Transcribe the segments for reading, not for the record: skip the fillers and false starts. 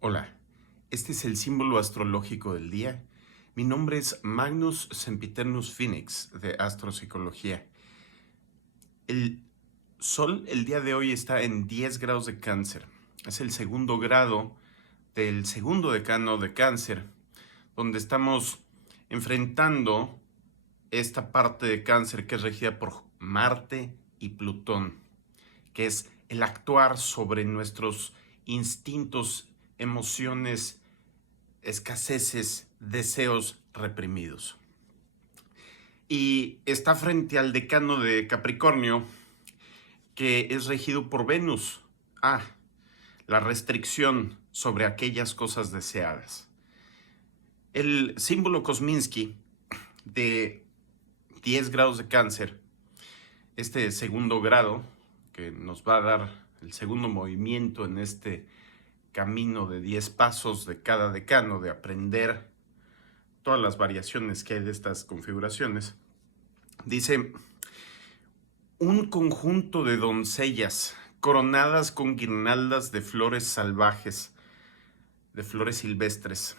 Hola, este es el símbolo astrológico del día. Mi nombre es Magnus Sempiternus Phoenix de Astropsicología. El Sol el día de hoy está en 10 grados de Cáncer. Es el segundo grado del segundo decano de Cáncer, donde estamos enfrentando esta parte de Cáncer que es regida por Marte y Plutón, que es el actuar sobre nuestros instintos, emociones, escaseces, deseos reprimidos. Y está frente al decano de Capricornio, que es regido por Venus. La restricción sobre aquellas cosas deseadas. El símbolo Kosminski de 10 grados de Cáncer, este segundo grado, que nos va a dar el segundo movimiento en este camino de 10 pasos de cada decano, de aprender todas las variaciones que hay de estas configuraciones. Dice: un conjunto de doncellas coronadas con guirnaldas de flores salvajes, de flores silvestres,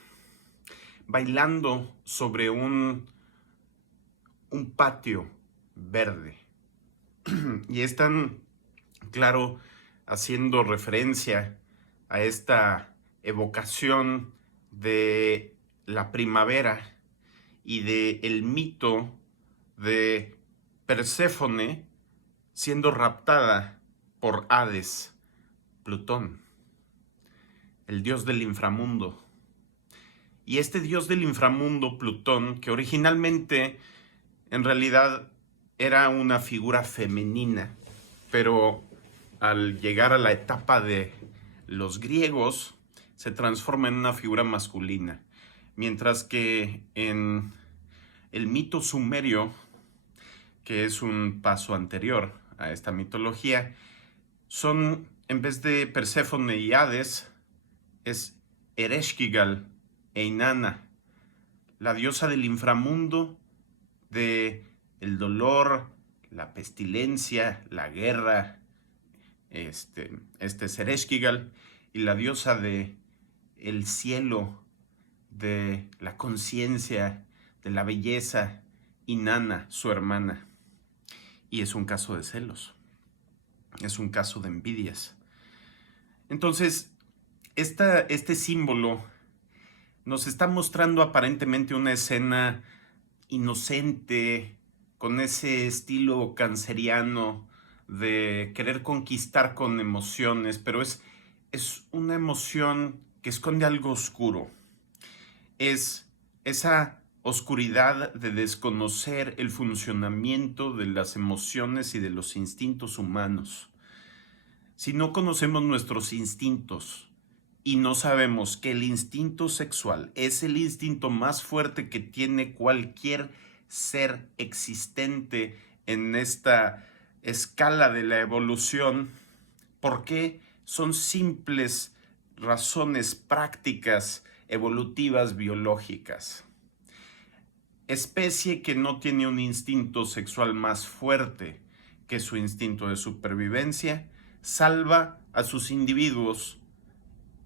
bailando sobre un patio verde. Y están, claro, haciendo referencia a esta evocación de la primavera y de el mito de Perséfone siendo raptada por Hades, Plutón, el dios del inframundo. Y este dios del inframundo, Plutón, que originalmente en realidad era una figura femenina, pero al llegar a la etapa de los griegos se transforma en una figura masculina, mientras que en el mito sumerio, que es un paso anterior a esta mitología, son, en vez de Perséfone y Hades, es Ereshkigal e Inanna, la diosa del inframundo, de el dolor, la pestilencia, la guerra. Este es Ereshkigal, y la diosa de el cielo, de la conciencia, de la belleza, Inanna, su hermana. Y es un caso de celos, es un caso de envidias. Entonces, este símbolo nos está mostrando aparentemente una escena inocente, con ese estilo canceriano de querer conquistar con emociones, pero es una emoción que esconde algo oscuro. Es esa oscuridad de desconocer el funcionamiento de las emociones y de los instintos humanos. Si no conocemos nuestros instintos y no sabemos que el instinto sexual es el instinto más fuerte que tiene cualquier ser existente en esta escala de la evolución, porque son simples razones prácticas, evolutivas, biológicas. Especie que no tiene un instinto sexual más fuerte que su instinto de supervivencia, salva a sus individuos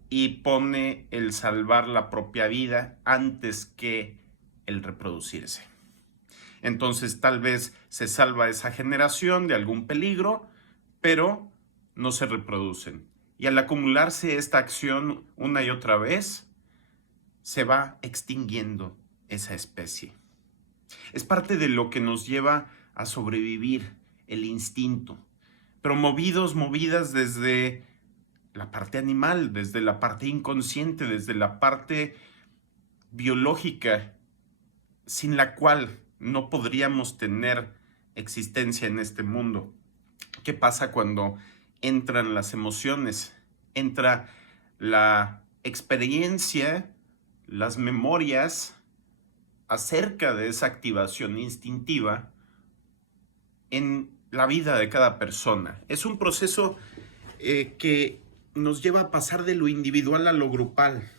y pone el salvar la propia vida antes que el reproducirse. Entonces tal vez se salva esa generación de algún peligro, pero no se reproducen. Y al acumularse esta acción una y otra vez, se va extinguiendo esa especie. Es parte de lo que nos lleva a sobrevivir, el instinto. Pero movidas desde la parte animal, desde la parte inconsciente, desde la parte biológica, sin la cual no podríamos tener existencia en este mundo. ¿Qué pasa cuando entran las emociones? Entra la experiencia, las memorias acerca de esa activación instintiva en la vida de cada persona. Es un proceso que nos lleva a pasar de lo individual a lo grupal.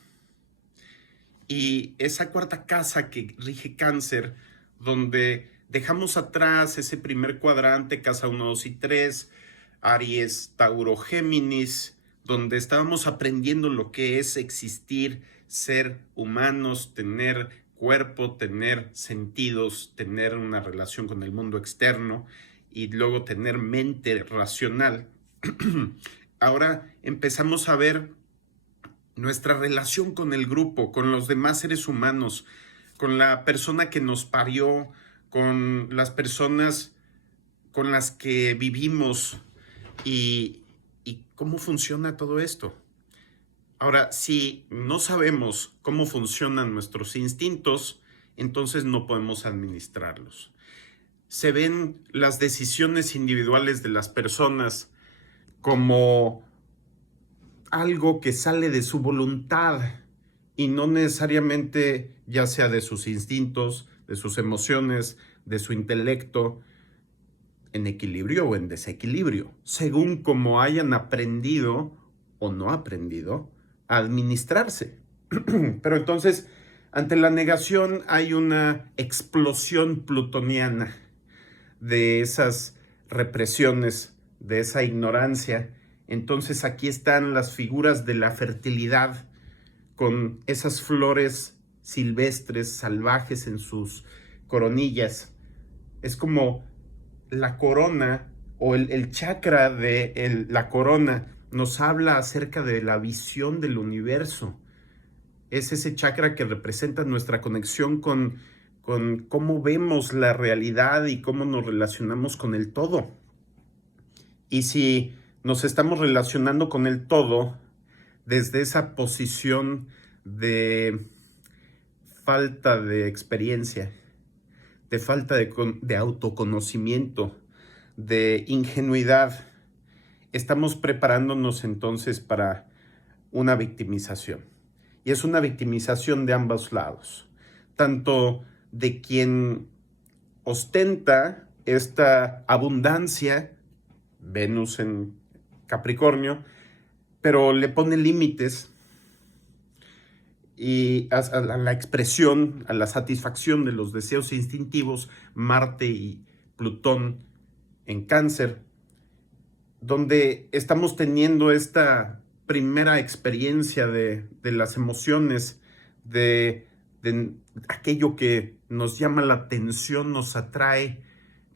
Y esa cuarta casa que rige Cáncer, donde dejamos atrás ese primer cuadrante, casa 1, 2 y 3, Aries, Tauro, Géminis, donde estábamos aprendiendo lo que es existir, ser humanos, tener cuerpo, tener sentidos, tener una relación con el mundo externo y luego tener mente racional. Ahora empezamos a ver nuestra relación con el grupo, con los demás seres humanos, con la persona que nos parió, con las personas con las que vivimos y cómo funciona todo esto. Ahora, si no sabemos cómo funcionan nuestros instintos, entonces no podemos administrarlos. Se ven las decisiones individuales de las personas como algo que sale de su voluntad y no necesariamente ya sea de sus instintos, de sus emociones, de su intelecto, en equilibrio o en desequilibrio, según como hayan aprendido o no aprendido a administrarse. Pero entonces, ante la negación hay una explosión plutoniana de esas represiones, de esa ignorancia. Entonces aquí están las figuras de la fertilidad con esas flores silvestres, salvajes en sus coronillas. Es como la corona o el chakra de la corona nos habla acerca de la visión del universo. Es ese chakra que representa nuestra conexión con cómo vemos la realidad y cómo nos relacionamos con el todo. Y si nos estamos relacionando con el todo desde esa posición de falta de experiencia, de falta de autoconocimiento, de ingenuidad, estamos preparándonos entonces para una victimización. Y es una victimización de ambos lados, tanto de quien ostenta esta abundancia, Venus en Capricornio, pero le pone límites y a la expresión, a la satisfacción de los deseos instintivos, Marte y Plutón en Cáncer, donde estamos teniendo esta primera experiencia de las emociones, de aquello que nos llama la atención, nos atrae,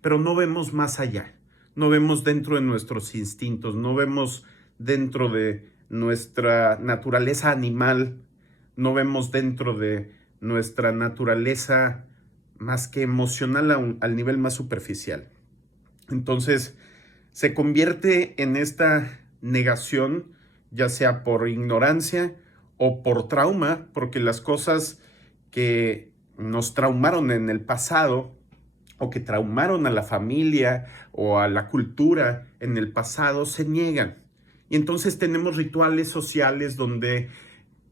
pero no vemos más allá, no vemos dentro de nuestros instintos, no vemos dentro de nuestra naturaleza animal, no vemos dentro de nuestra naturaleza más que emocional al nivel más superficial. Entonces, se convierte en esta negación, ya sea por ignorancia o por trauma, porque las cosas que nos traumaron en el pasado o que traumaron a la familia o a la cultura en el pasado se niegan. Y entonces tenemos rituales sociales donde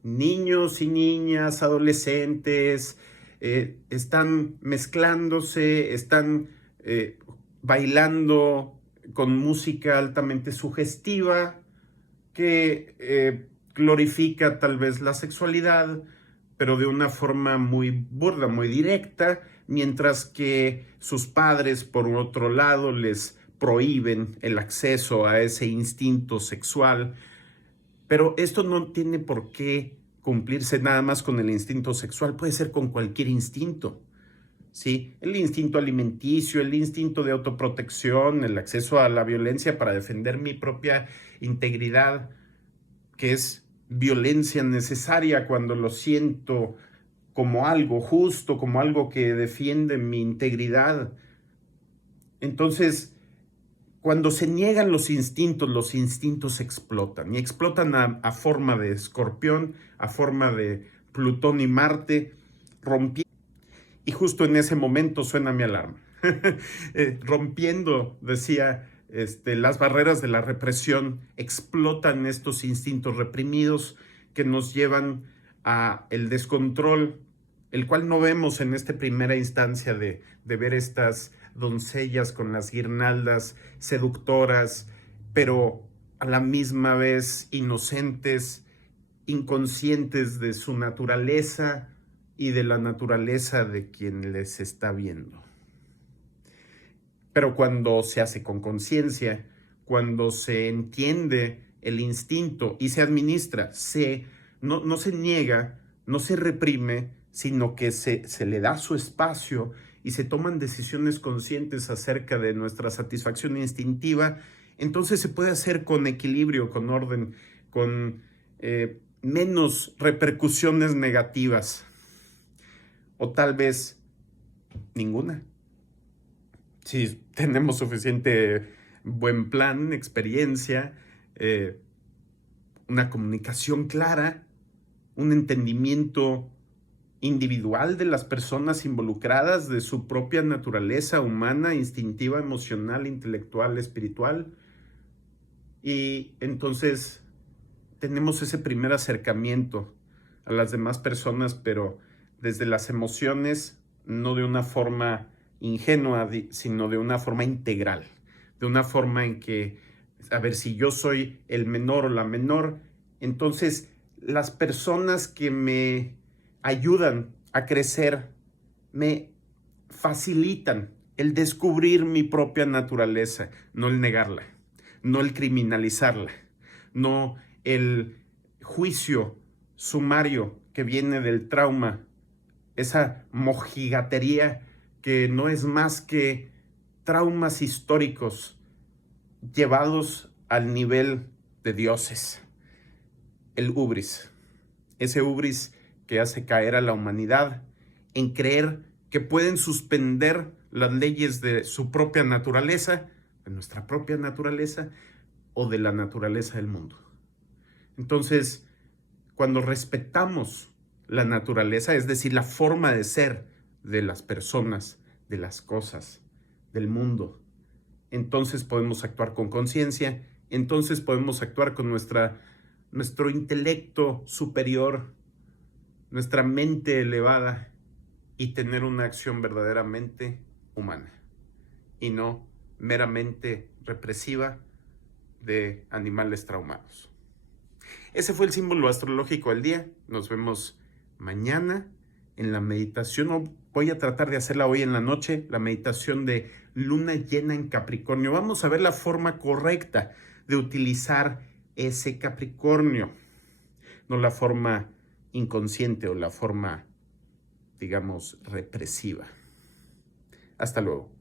niños y niñas, adolescentes, están mezclándose, están bailando con música altamente sugestiva que glorifica tal vez la sexualidad, pero de una forma muy burda, muy directa, mientras que sus padres, por otro lado, les prohíben el acceso a ese instinto sexual. Pero esto no tiene por qué cumplirse nada más con el instinto sexual, puede ser con cualquier instinto. ¿Sí? El instinto alimenticio, el instinto de autoprotección, el acceso a la violencia para defender mi propia integridad, que es violencia necesaria cuando lo siento como algo justo, como algo que defiende mi integridad. Entonces, cuando se niegan los instintos explotan y explotan a forma de escorpión, a forma de Plutón y Marte, rompiendo. Y justo en ese momento suena mi alarma. Rompiendo, decía, las barreras de la represión, explotan estos instintos reprimidos que nos llevan a el descontrol, el cual no vemos en esta primera instancia de ver estas doncellas con las guirnaldas seductoras, pero a la misma vez inocentes, inconscientes de su naturaleza y de la naturaleza de quien les está viendo. Pero cuando se hace con conciencia, cuando se entiende el instinto y se administra, no se niega, no se reprime, sino que se le da su espacio y se toman decisiones conscientes acerca de nuestra satisfacción instintiva, entonces se puede hacer con equilibrio, con orden, con menos repercusiones negativas, o tal vez ninguna. Si tenemos suficiente buen plan, experiencia, una comunicación clara, un entendimiento individual de las personas involucradas, de su propia naturaleza humana, instintiva, emocional, intelectual, espiritual. Y entonces tenemos ese primer acercamiento a las demás personas, pero desde las emociones, no de una forma ingenua, sino de una forma integral, de una forma en que, a ver, si yo soy el menor o la menor, entonces las personas que me ayudan a crecer me facilitan el descubrir mi propia naturaleza, no el negarla, no el criminalizarla, no el juicio sumario que viene del trauma, esa mojigatería que no es más que traumas históricos llevados al nivel de dioses. El hubris, ese hubris que hace caer a la humanidad en creer que pueden suspender las leyes de su propia naturaleza, de nuestra propia naturaleza o de la naturaleza del mundo. Entonces, cuando respetamos la naturaleza, es decir, la forma de ser de las personas, de las cosas, del mundo, entonces podemos actuar con conciencia, entonces podemos actuar con nuestro intelecto superior, nuestra mente elevada y tener una acción verdaderamente humana y no meramente represiva de animales traumados. Ese fue el símbolo astrológico del día. Nos vemos mañana en la meditación. Voy a tratar de hacerla hoy en la noche, la meditación de luna llena en Capricornio. Vamos a ver la forma correcta de utilizar ese Capricornio, no la forma inconsciente o la forma, digamos, represiva. Hasta luego.